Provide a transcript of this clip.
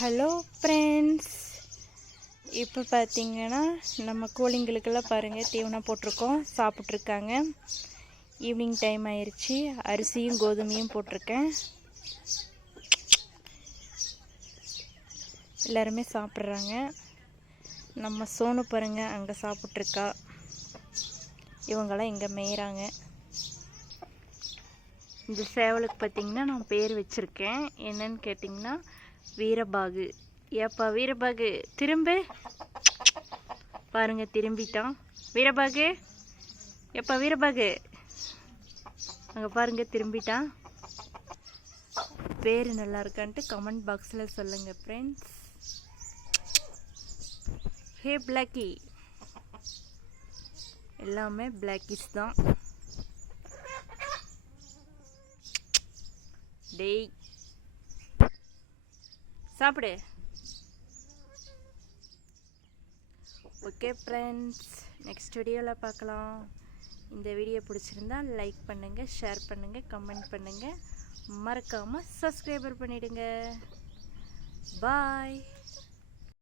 Hello friends இப்போ பார்த்திங்கன்னா நம்ம கோழிங்களுக்கெல்லாம் பாருங்கள் தீவனம் போட்டிருக்கோம் சாப்பிட்ருக்காங்க ஈவினிங் டைம் ஆயிடுச்சு அரிசியும் கோதுமையும் போட்டிருக்கேன். எல்லாருமே சாப்பிட்றாங்க. நம்ம சோனு பாருங்கள் அங்கே சாப்பிட்ருக்கா இவங்கெல்லாம் இங்கே மேயிறாங்க. இந்த சேவலுக்கு பார்த்தீங்கன்னா நான் பேர் வச்சுருக்கேன். என்னன்னு கேட்டிங்கன்னா வீரபாகு. ஏப்பா வீரபாகு திரும்ப. பாருங்க திரும்பிட்டான். வீரபாகு எப்பா வீரபாகு. அங்கே பாருங்க திரும்பிட்டான். பேர் நல்லா இருக்கான்ட்டு கமெண்ட் பாக்ஸில் சொல்லுங்கள் ஃப்ரெண்ட்ஸ் ஹே பிளாக்கி எல்லாமே பிளாக்கிஸ் தான். டேய். சாப்பிடு. ஓகே ஃப்ரெண்ட்ஸ் நெக்ஸ்ட் வீடியோவில் பார்க்கலாம். இந்த வீடியோ பிடிச்சிருந்தா லைக் பண்ணுங்கள் ஷேர் பண்ணுங்கள் கமெண்ட் பண்ணுங்கள் மறக்காமல் சப்ஸ்கிரைபர் பண்ணிவிடுங்க பாய்